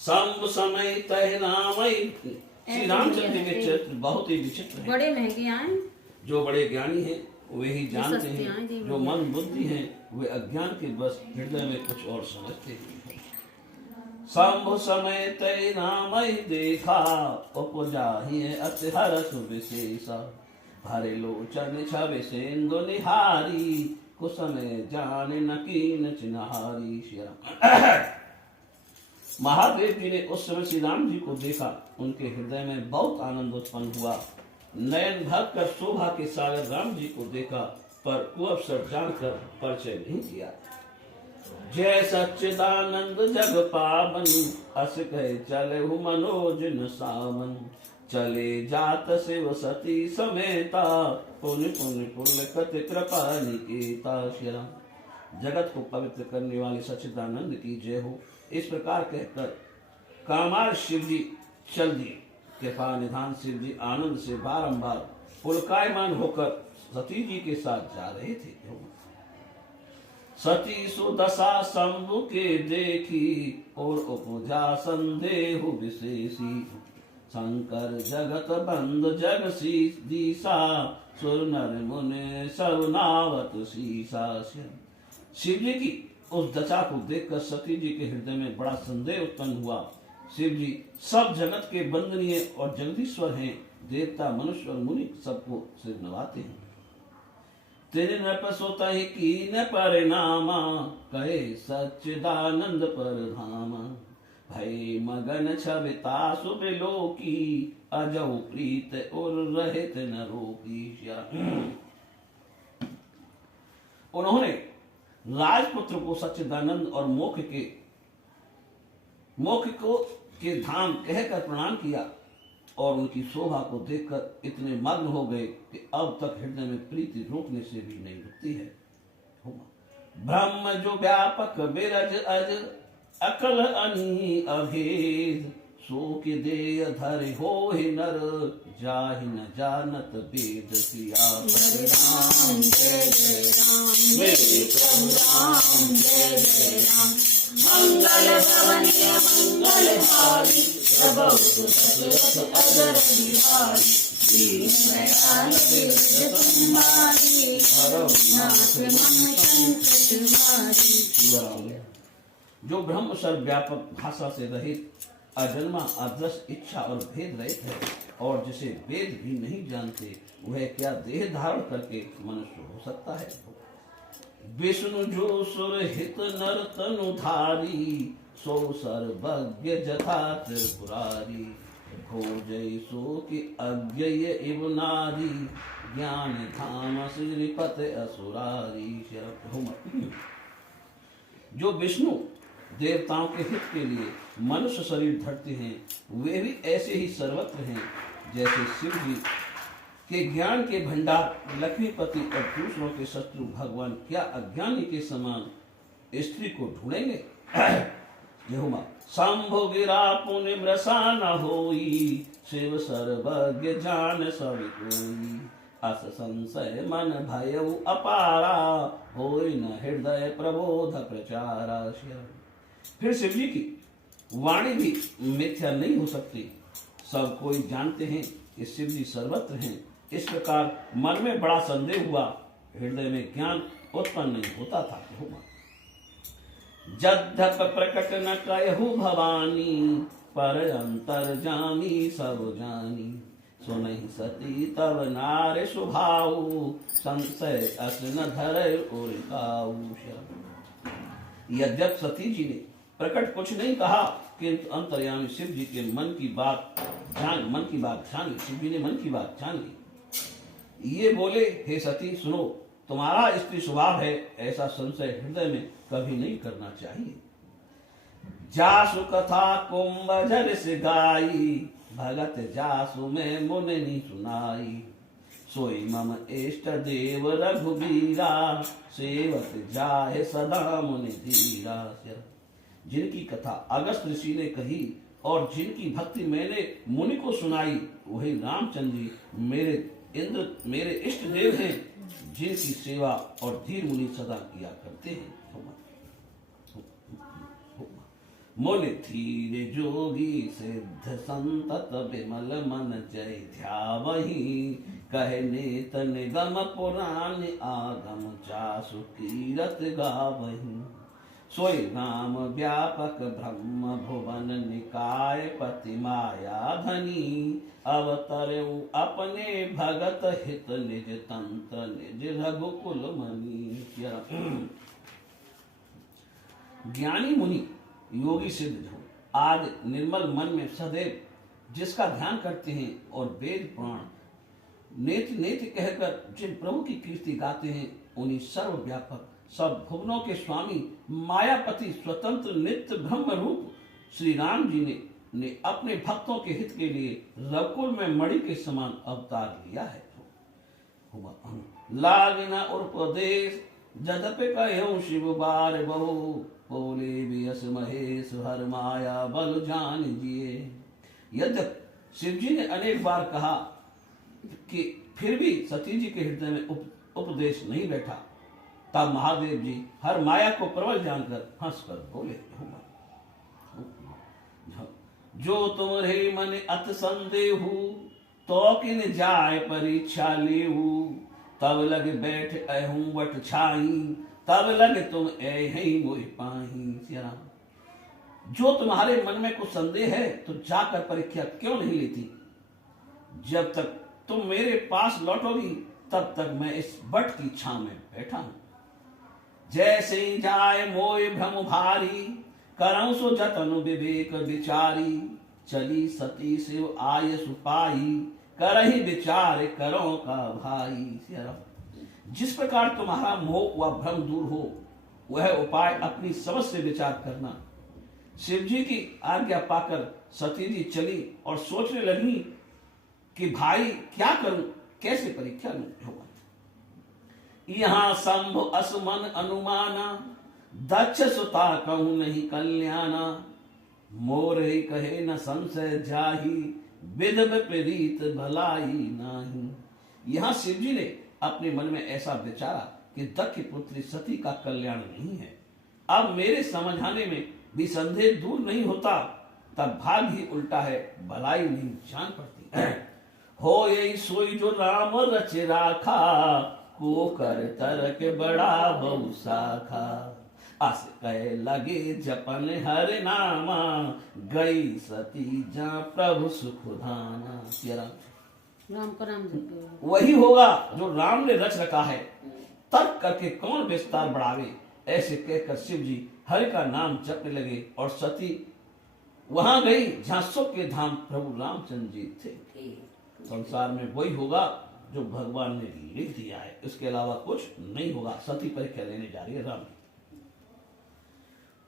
सब समय तय रामई। श्री रामचंद्र के चरित्र बहुत ही विचित्र हैं। बड़े महंगे आए, जो बड़े ज्ञानी हैं वे ही जानते सस्ते आए हैं, जी, जो मन बुद्धि हैं वे अज्ञान के बस हृदय में कुछ और समझते हैं। शंभु समय तय रामई देखा, उपजाहि अति हरस विशेषा। भरे लोचन छवि सेंदु निहारी, कुसमय जाने न कीन चिन्हारी। श्री राम। महादेव जी ने उस समय श्री राम जी को देखा, उनके हृदय में बहुत आनंद उत्पन्न हुआ। नयन भर कर शोभा के सागर राम जी को देखा, पर कुअवसर जानकर परिचय नहीं किया। जय सच्चिदानंद जग पावन, अस कहे चले हु मनोज न सावन। चले जात शिव सती समेता, पुण्य पुण्य पुण्य कति कृपा निकेता। श्री राम। जगत को पवित्र करने वाले सच्चिदानंद की जय हो। इस प्रकार कहकर कामार शिव जी चल दिए। कृपा निधान शिव जी आनंद से बारंबार पुलकायमान होकर सती जी के साथ जा रहे थे। सती सुदशा शंभु के देखी, और उपजा संदेह विशेषी। शंकर जगत बंद जग सी दिशा, सुर नर मुनि सब नावत शीशा। शिव जी की उस दशा को देखकर सती जी के हृदय में बड़ा संदेह उत्पन्न हुआ। शिव जी सब जगत के वंदनीय और जगदीश्वर हैं। देवता मनुष्य और मुनि सबको सिर नवाते हैं। तेरे नृप सोतहि कीन परिणामा, कहे सच्चिदानंद परधामा। भय मगन छविता सुबिलोकी, अजौ प्रीत और रहित न रोकी। उन्होंने राजपुत्र को सच्चिदानंद और मोक्ष के धाम कहकर प्रणाम किया, और उनकी शोभा को देखकर इतने मग्न हो गए कि अब तक हृदय में प्रीति रोकने से भी नहीं रुकती है। ब्रह्म जो व्यापक बिरज अज, अकल अनी अभेद। सो के देय धरे हो ही नर, जाहि न जानत वेद। सिया राम जय जय राम, मेरे प्रभु राम जय जय राम। मंगल भवनीय मंगल हारी, प्रभु दशरथ अगर बिहारी। दीनदयाल तुम्हारी, हरौ नाथ मन संकट हारी। जो ब्रह्म सर्वव्यापक भाषा से रहित, अजन्मा, अदृश्य, इच्छा और भेद रहित है, और जिसे वेद भी नहीं जानते, वह क्या देह धारण करके मनुष्य हो सकता है। विष्णु जो सुर हित नर तनु धारी, सो सर्वज्ञ जथा त्रिपुरारी। खोजै सो कि अज्ञेय इव नारी, ज्ञान धाम श्रीपत असुरारी। जो विष्णु देवताओं के हित के लिए मनुष्य शरीर धरते हैं, वे भी ऐसे ही सर्वत्र हैं जैसे शिव जी के ज्ञान के भंडार लक्ष्मीपति और दूसरों के शत्रु भगवान क्या अज्ञानी के समान स्त्री को ढूंढेंगे। यहोवा शंभु गिरा पुण्य मृषा न होई, शिव सर्वज्ञ जान सब कोई। अस संशय मन भयउ अपारा, होई न हृदय प्रबोध प्रचारा। फिर शिव जी की वाणी भी मिथ्या नहीं हो सकती। सब कोई जानते हैं कि शिव जी सर्वत्र हैं। इस प्रकार मन में बड़ा संदेह हुआ, हृदय में ज्ञान उत्पन्न नहीं होता था। जद्यप प्रकट न कहु भवानी, पर अंतर जानी सब जानी। सुनहि सती तब नार स्वभाव, संशय अस न धरय और काऊ। यद्यप सती जी ने प्रकट कुछ नहीं कहा, किंतु अंतर्यामी शिव जी के मन की बात जानी। शिव जी ने मन की बात जान ली। ये बोले, हे सती सुनो, तुम्हारा स्त्री स्वभाव है, ऐसा संशय हृदय में कभी नहीं करना चाहिए। जासु कथा कुंभ से गाई, भगत जासु में मुनि सुनाई। सोई मम इष्ट देव रघुबीरा, सेवक जाहे सदा मुनि धीरा। जिनकी कथा अगस्त ऋषि ने कही और जिनकी भक्ति मैंने मुनि को सुनाई, वही रामचंद्र जी मेरे इष्ट देव हैं, जिनकी सेवा और धीर मुनि सदा किया करते हैं। मुनि धीरे जोगी सिद्ध संतत विमल मन जय ध्यावहि कहे नेत निगम पुराण आगम चासु कीरत गावहि सोई नाम व्यापक ब्रह्म भुवन निकाय पति माया धनी अवतरऊ अपने भगत हित निज तंत्र निज रघुकुल मनी। ज्ञानी मुनि योगी सिद्ध जो आज निर्मल मन में सदैव जिसका ध्यान करते हैं और वेद पुराण नेति नेति कहकर जिन प्रभु की कीर्ति गाते हैं उन्हीं सर्वव्यापक सब भुवनों के स्वामी मायापति स्वतंत्र नित्य ब्रह्म रूप श्री राम जी ने अपने भक्तों के हित के लिए रघुकुल में मणि के समान अवतार लिया है। लागना उपदेश जदपे कहूं शिव बार बहु बोले बियस महेश हर माया बल जान जिए। यद्यप शिव जी ने अनेक बार कहा कि फिर भी सती जी के हृदय में उपदेश नहीं बैठा, तब महादेव जी हर माया को प्रबल जानकर हंसकर बोले जो तुम्हारे मन अत संदेह तो किन जाय परीक्षा लेहू तब लग बैठ अहूं वट छाई तब लग तुम ऐ मोहि पाही। जो तुम्हारे मन में कुछ संदेह है तो जाकर परीक्षा क्यों नहीं लेती। जब तक तुम मेरे पास लौटोगी तब तक मैं इस वट की छां में बैठा हूं। जैसे जाय मोय भ्रम भारी करऊं सो जतन विवेक विचारी चली सती शिव आय सुपाई करही विचार करो का भाई। जिस प्रकार तुम्हारा मोह व भ्रम दूर हो वह उपाय अपनी समझ से विचार करना। शिव जी की आज्ञा पाकर सती जी चली और सोचने लगी कि भाई क्या करूं, कैसे परीक्षा लूं। यहाँ शंभु असमन अनुमाना दक्ष सुता कहूं नहीं कल्याणा मोर ही कहे न संशय जाही विध विपरीत भलाई नाही। यहाँ शिव जी ने अपने मन में ऐसा विचारा कि दक्ष की पुत्री सती का कल्याण नहीं है। अब मेरे समझाने में भी संदेह दूर नहीं होता, तब भाग ही उल्टा है, भलाई नहीं जान पड़ती। हो यही सोई जो राम रच राखा को कर तरक बड़ा बहु शाखा अस कहे लगे जपन हर नामा गई सती जा प्रभु सुखधाना। राम का नाम वही होगा जो राम ने रच रखा है, तर्क करके कौन विस्तार बढ़ावे। ऐसे कहकर शिव जी हरि का नाम जपने लगे और सती वहां गई जहां सुख के धाम प्रभु रामचंद्र जी थे। संसार में वही होगा जो भगवान ने लिख दिया है, इसके अलावा कुछ नहीं होगा। सती परीक्षा लेने जा रही है राम।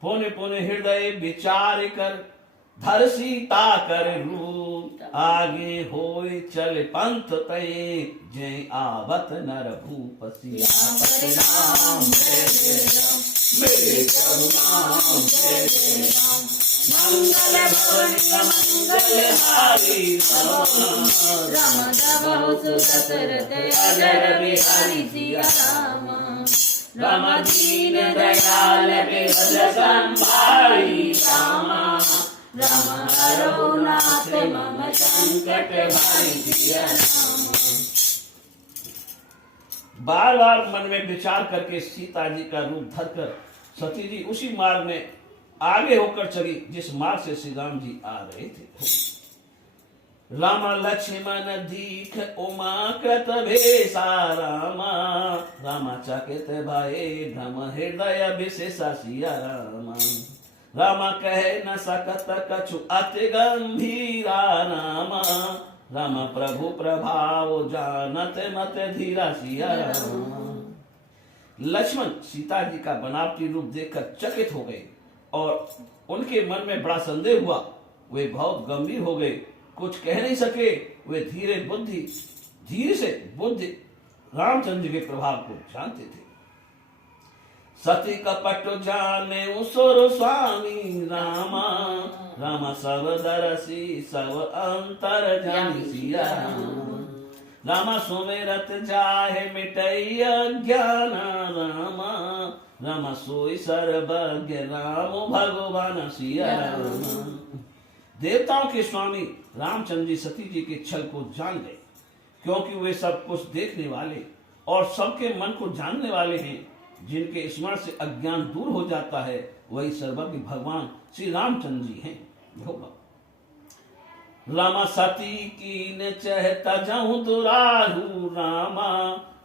पुण्य पुण्य हृदय विचार कर धर सीता कर रूप आगे होए चल पंथ तय जय आवत नर भूप सियापत राम जय राम मेरे प्रभु राम जय राम मंगल भवन मंगल हारी राम दबहु सुदशरथ अजर बिहारी सिया राम दीन दयाल बिरज संभारी रामा राम हरो नाथ मम संकट भारी सिया बार बार मन में विचार करके सीता जी का रूप धरकर सती जी उसी मार्ग में आगे होकर चली जिस मार्ग से श्री राम जी आ रहे थे। राम लक्ष्मण दीख उमा कृत भेसा रामा रामा चकित भये भ्रम हृदय विशेषा सिया रामा रामा कहे न सकत कछु अति गंभीरा रामा रामा प्रभु प्रभाव जानत मत धीरा सिया रामा। लक्ष्मण सीता जी का बनावटी रूप देखकर चकित हो गए और उनके मन में बड़ा संदेह हुआ। वे बहुत गंभीर हो गए, कुछ कह नहीं सके। वे धीरे से बुद्धि रामचंद्र के प्रभाव को जानते थे। सती कपट जाने उसुर स्वामी रामा रामा सब दरसी सब अंतर जानी सिया रामा सुमेरत जाहे मिटई अज्ञान रामा राम सोई सर्वज्ञ राम भगवान सिया राम। देवताओं के स्वामी रामचंद्र जी सती जी के छल को जान गए, क्योंकि वे सब कुछ देखने वाले और सबके मन को जानने वाले हैं। जिनके स्मरण से अज्ञान दूर हो जाता है वही सर्वज्ञ भगवान श्री रामचंद्र जी हैं। रामा सती की न चहता जाऊं दुराहु रामा,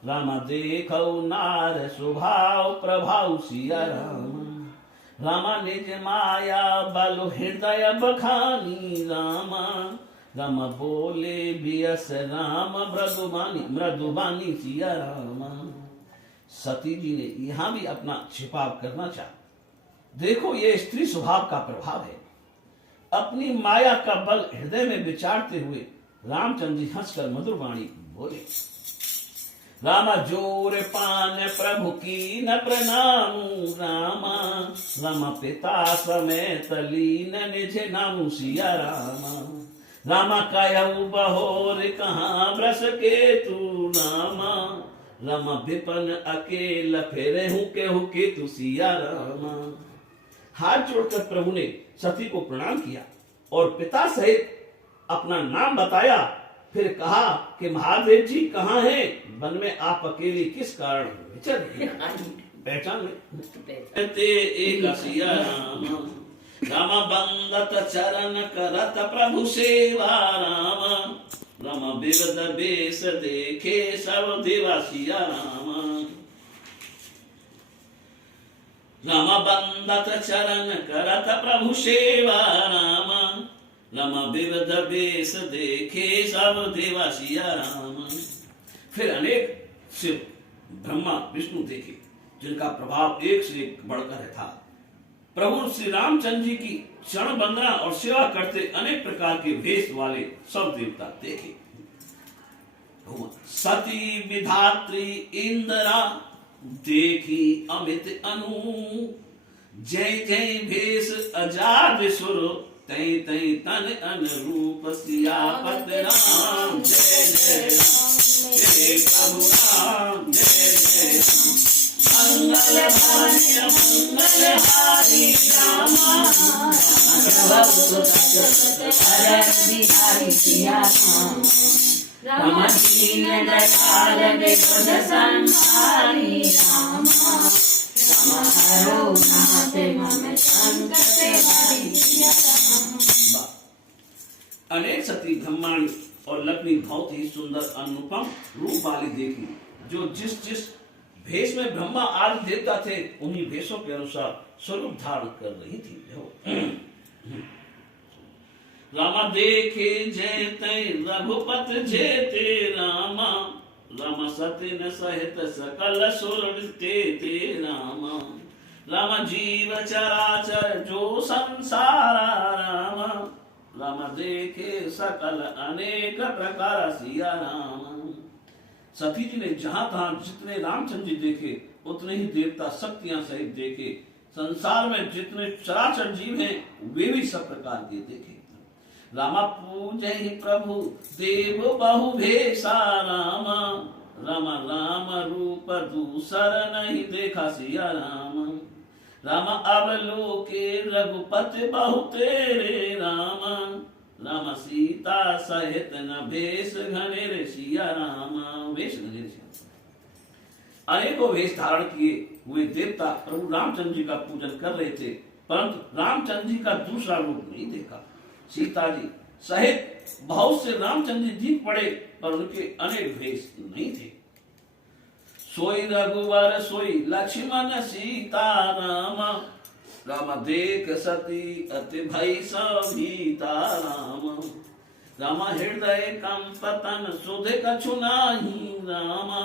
रामा देखो नार स्वभाव प्रभाव सिया राम। रामा निज माया बल हृदय बखानी रामा, राम बोले बियस राम मृदुबानी सिया रामा। सती जी ने यहां भी अपना छिपाव करना चाहा। देखो ये स्त्री स्वभाव का प्रभाव है। अपनी माया का बल हृदय में विचारते हुए रामचंद्र जी हंसकर मधुर वाणी बोले, रामा जोर पान प्रभु की न प्रणाम रामा, रामा पिता समेत लीन निज नाम सिया रामा। रामा कायऊ बहोर कहाँ ब्रस के तू रामा, रामा विपन अकेला फेरे हूँ के तू सिया रामा। हाथ जोड़कर प्रभु ने सती को प्रणाम किया और पिता सहित अपना नाम बताया। फिर कहा कि महादेव जी कहाँ हैं? वन में आप अकेले किस कारण विचर रहे हैं? पहचान में ते एक सिया रामा, रामा बंदत चरण करत प्रभु सेवा रामा, रामा बिरद बेस देखे सब देवा सिया रामा। रामा बंदत चरण करत प्रभु सेवा रामा, रामा बिरद बेस देखे सब देवा सिया रामा। फिर अनेक शिव ब्रह्मा विष्णु देखे, जिनका प्रभाव एक से एक बढ़कर था। प्रभु श्री रामचंद्र जी की चरण वंदना और सेवा करते अनेक प्रकार के वेश वाले सब देवता देखे। सती विधात्री इंद्रा देखी अमित अनु, जय जय भेष अजाद सुर तय तय तन अनुरूप सियापत राम। जय जय राम जय प्रभु राम, जय जय राम मंगल भवन मंगलहारी रामा, बिहारी सिया राम। राम दीन दयाल विबुध संहारी रामा, राम हरो नाथ मम संकट हरि सिया राम। अनेक सती ब्रह्माणी और लक्ष्मी बहुत ही सुंदर अनुपम रूप वाली देखी, जो जिस जिस भेष में ब्रह्मा आदि देवता थे उन्हीं भेषों के अनुसार स्वरूप धारण कर रही थी। रामा देखे जयते रघुपत जेते रामा, रामा सतिन सहित सकल सुर ते रामा। रामा जीव चराचर जो संसारा रामा, रामा देखे सकल अनेक प्रकार सिया रामा। सती जी ने जहां तहां जितने रामचंद्र जी देखे उतने ही देवता शक्तियां सहित देखे। संसार में जितने चराचर जीव हैं वे भी सब प्रकार के देखे। रामा पूजे ही प्रभु देव बहु भेषा रामा, रामा राम रूप दूसर नहीं देखा सिया रामा। रामा अब लोके रघुपति बहु तेरे रामा, रामा सीता सहित न भेष घनेरे सिया रामा। वेश घनेरे सिया। अनेकों वेश धारण किए हुए देवता प्रभु रामचंद्र जी का पूजन कर रहे थे, परंतु रामचंद्र जी का दूसरा रूप नहीं देखा। सीता जी सहित बहुत से रामचंद्र जी दिख पड़े, पर उनके अनेक भेष नहीं थे। सोई रघुवर सोई लक्ष्मण सीता रामा, रामा देख सती अति भई सभीता रामा। रामा हृदय कंपतन सुध कछु नाही रामा,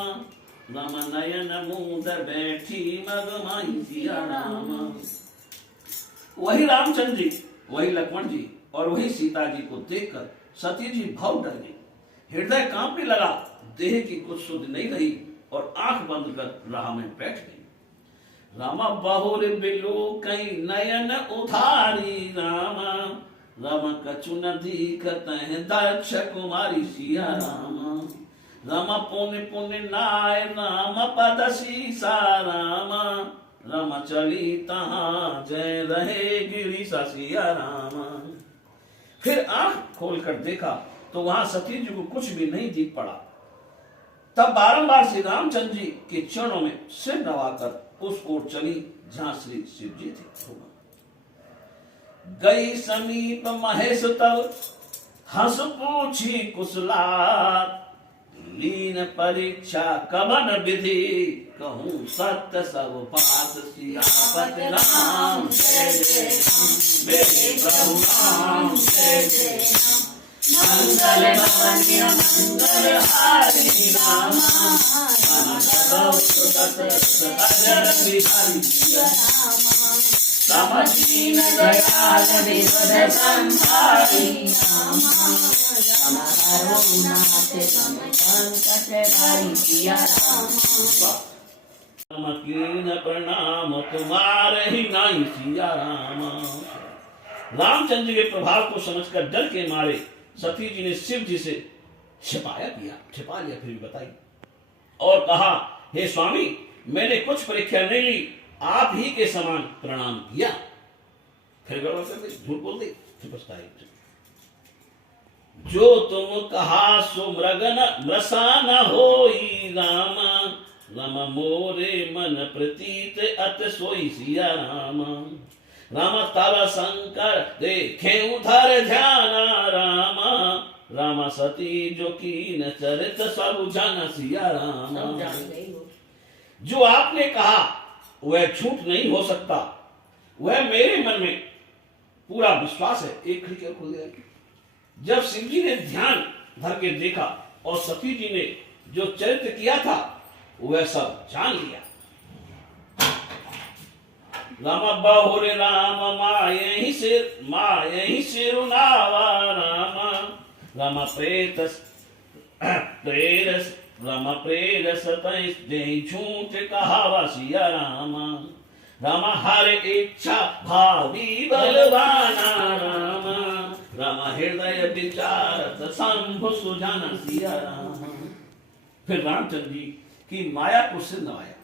रामा नयन मूंद बैठी मगमाई सिया रामा। वही रामचंद्र जी, वही लक्ष्मण जी और वही सीता जी को देखकर सती जी बहुत डर गई। हृदय कांपने लगा, देह की कुछ सुध नहीं रही और आंख बंद कर राह में बैठ गई। रामा बहुर बिलो कई नयन उधारी रामा, रामा कछु न दीखत है दक्ष कुमारी सिया रामा। रामा पुण्य पुण्य नाय राम पद शीसा रामा, राम चली तहाँ जय रहे गिरी सिया राम। फिर आंख खोलकर देखा तो वहां सती जी को कुछ भी नहीं दिख पड़ा। तब बारंबार श्री रामचंद्र जी के चरणों में सिर नवाकर उस ओर चली जहां श्री शिव जी थे। गई समीप महेश तल हंस पूछी कुशलात, लीन परीक्षा कवन विधि कहूँ सत्य सब पात। सियापत राम जय जय राम, मेरे प्रभु राम जय जय राम। मंगल भवन मंगल हारी रामा, राम सदा सुत अजर बिहारी सिया रामा। राम दीन दयाल विबुध संहारी रामा, राम करुणाते मम संकट हरि सिया रामा। राम कीन प्रणाम तुम्हारे ही नाई सिया रामा। रामचंद्र जी के प्रभाव को समझकर डर के मारे सती जी ने शिव जी से छिपा लिया, फिर भी बताई और कहा, हे स्वामी, मैंने कुछ परीक्षा नहीं ली, आप ही के समान प्रणाम किया। फिर गड़बड़ कर दी, झूठ बोल दी, फिर पछताई। जो तुम कहा सो मृषा न होई रामा, राम मोरे मन प्रतीत अत सोई सिया रामा। राम तब शंकर देखे उधर ध्याना रामा, रामा सती जो कीन चरित सब जाना सिया रामा। जो आपने कहा वह झूठ नहीं हो सकता, वह मेरे मन में पूरा विश्वास है। एक खिड़की खोल दिया। जब शिव जी ने ध्यान धर के देखा और सती जी ने जो चरित्र किया था वह सब जान लिया। राम बहुरे राम माये ही सिर नावा रामा, राम प्रेरस तय झूठ कहावा सिया रामा। राम हर इच्छा भावी बलवाना रामा, राम हृदय विचारत शंभु सुजाना सिया रामा। फिर रामचंद्र जी की माया को सिर नवाया,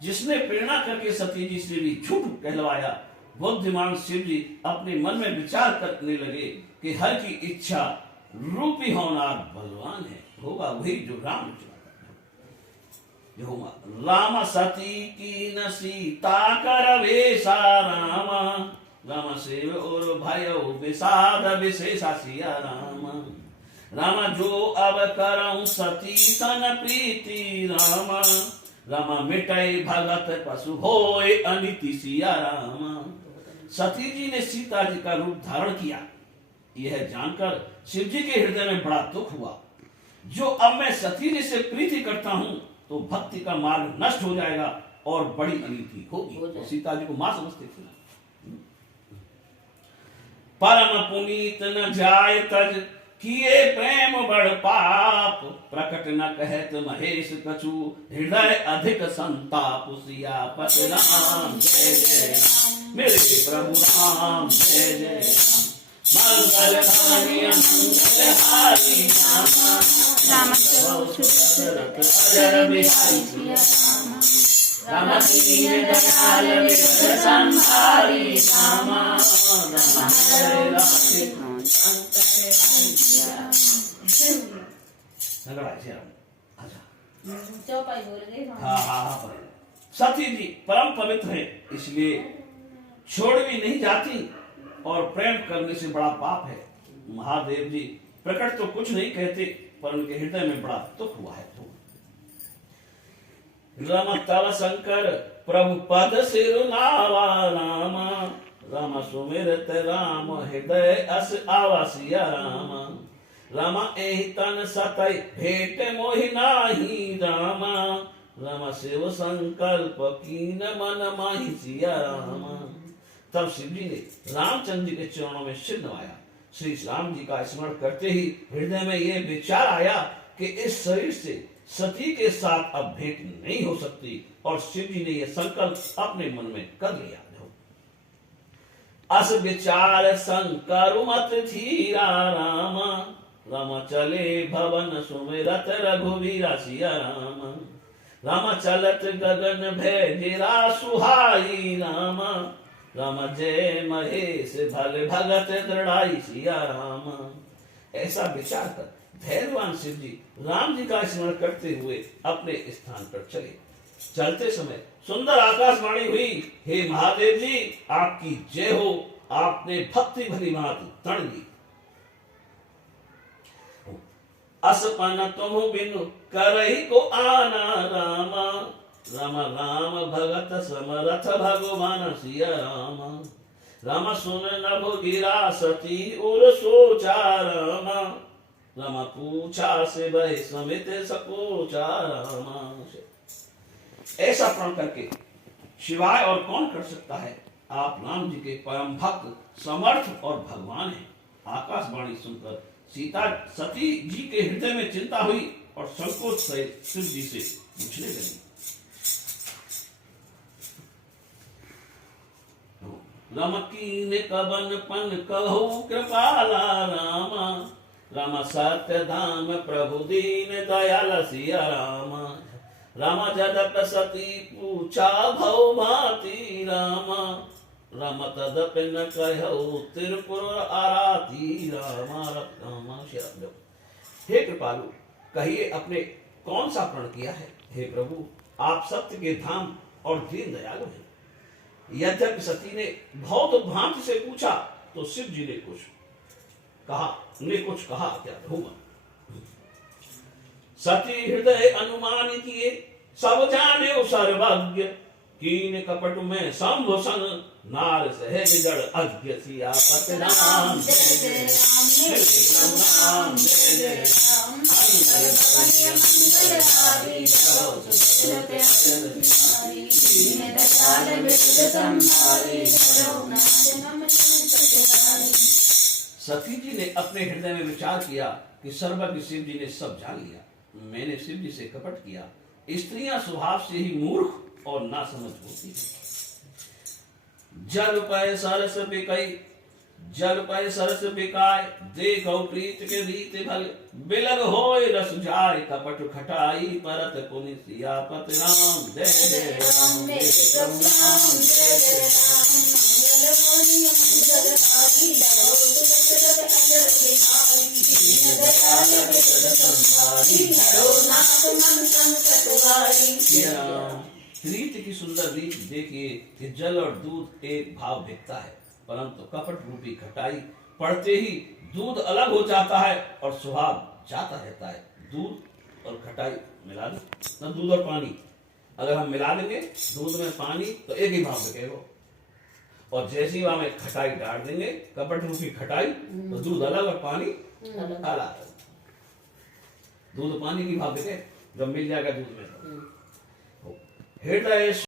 जिसने प्रेरणा करके सती जी से भी झूठ कहलवाया। बुद्धिमान शिव जी अपने मन में विचार करने लगे कि हर की इच्छा रूपी होनार बलवान है, होगा वही जो राम राम सती की न सीता कर वेशा रामा, राम सेव और भयो विषाद विशेषा सिया रामा। रामा जो अब करऊं सती सन प्रीति रामा, रामा मिटाई भगत पशु होए अनिति सिया रामा। सती जी ने सीता जी का रूप धारण किया, यह जानकर शिव जी के हृदय में बड़ा दुख हुआ। जो अब मैं सती जी से प्रीति करता हूं तो भक्ति का मार्ग नष्ट हो जाएगा और बड़ी अनिति होगी। तो सीता जी को मां समझते थे। परम पुनीत न जाय तज किए प्रेम बड़ पाप, प्रकट न कहत महेश कछु हृदय अधिक संताप। सियापत राम जय जय राम, मेरे प्रभु राम जय जय राम। मंगल हारी मंगल हारी रामा, राम अजर बिहारी सिया रामा। राम दीन दयाल विबुध संहारी रामा, राम हृदय राखे संकट हरि सिया रामा। सती जी परम पवित्र है, इसलिए छोड़ भी नहीं जाती और प्रेम करने से बड़ा पाप है। महादेव जी प्रकट तो कुछ नहीं कहते, पर उनके हृदय में बड़ा दुख हुआ है। राम तव शंकर प्रभु पद सिर नावा रामा, राम सुमिरत राम हृदय अस आवासिया रामा। रामा एहि तन सतय भेट मोहि नाही रामा, रामा शिव संकल्प कीन मन माहि सिया रामा। तब शिव जी ने रामचंद्र जी के चरणों में सिर नवाया। श्री राम जी का स्मरण करते ही हृदय में यह विचार आया कि इस शरीर से सती के साथ अब भेंट नहीं हो सकती, और शिव जी ने यह संकल्प अपने मन में कर लिया। अस विचार संकर मत धीरा रामा, राम चले भवन सुमिरत रघुवीरा सिया रामा। रामा चलत गगन भय गिरा सुहाई रामा रामा जय महेश भले भगत दृढ़ाई सिया राम। ऐसा विचार कर धैर्यवान शिव जी राम जी का स्मरण करते हुए अपने स्थान पर चले। चलते समय सुंदर आकाशवाणी हुई, हे महादेव जी आपकी जय हो, आपने भक्ति भरी भांति तण ली। असपन तुम बिनु करही को आना रामा रामा राम भगत समरथ भगवान सिया रामा। रामा सुन नभ गिरा सती उर सोचा रामा रामा पूछा से भय समित सकोचा रामा। ऐसा प्रण करके शिवाय और कौन कर सकता है। आप राम जी के परम भक्त समर्थ और भगवान हैं। आकाशवाणी सुनकर सीता सती जी के हृदय में चिंता हुई और संकोच से शिव जी से पूछने लगी। रमकीन कबन पन कहु कृपाला रामा रामा सत्य धाम प्रभु दीन दयाल सिया रामा। रामा जदप सती पूछा भव भांति रामा रामा तदप न कहु त्रिपुर आराती रामा रामा। हे कृपालु कहिए अपने कौन सा प्रण किया है। हे प्रभु आप सत्य के धाम और दीन दयालु हैं। यद्यपि सती ने बहुत भांति से पूछा तो शिव जी ने कुछ कहा क्या कहूंगा। सती हृदय अनुमान किए सब जाने सर्वज्ञ कीन कपट में शंभु सन नार सहज जड़ अज्ञ सिया पति राम जय जय राम राम जय जय राम सती जी ने अपने हृदय में विचार किया कि सर्वज्ञ शिव जी ने सब जान लिया। मैंने शिव जी से कपट किया। स्त्रियां स्वभाव से ही मूर्ख और नासमझ होती है। जल पाए सरस बिकाय देखो प्रीत के रीत भल बिलग होय रस जाय कपट खटाई परत पुनि सियापत राम जय जय राम जय प्रभु राम जय जय राम। रीत की सुंदर रीत देखिए कि जल और दूध एक भाव दिखता है, परंतु कपट रूपी खटाई पड़ते ही दूध अलग हो जाता है और स्वभाव जाता रहता है। दूध और खटाई मिला दो ना, दूध और पानी अगर हम मिला देंगे दूध में पानी तो एक ही भाव दिखेगा, और जैसे ही वहां में खटाई डाल देंगे कपट रूपी खटाई तो दूध अलग और पानी अलग। दूध पानी की भाव दिखे जब मिल जाएगा दूध में। हृदय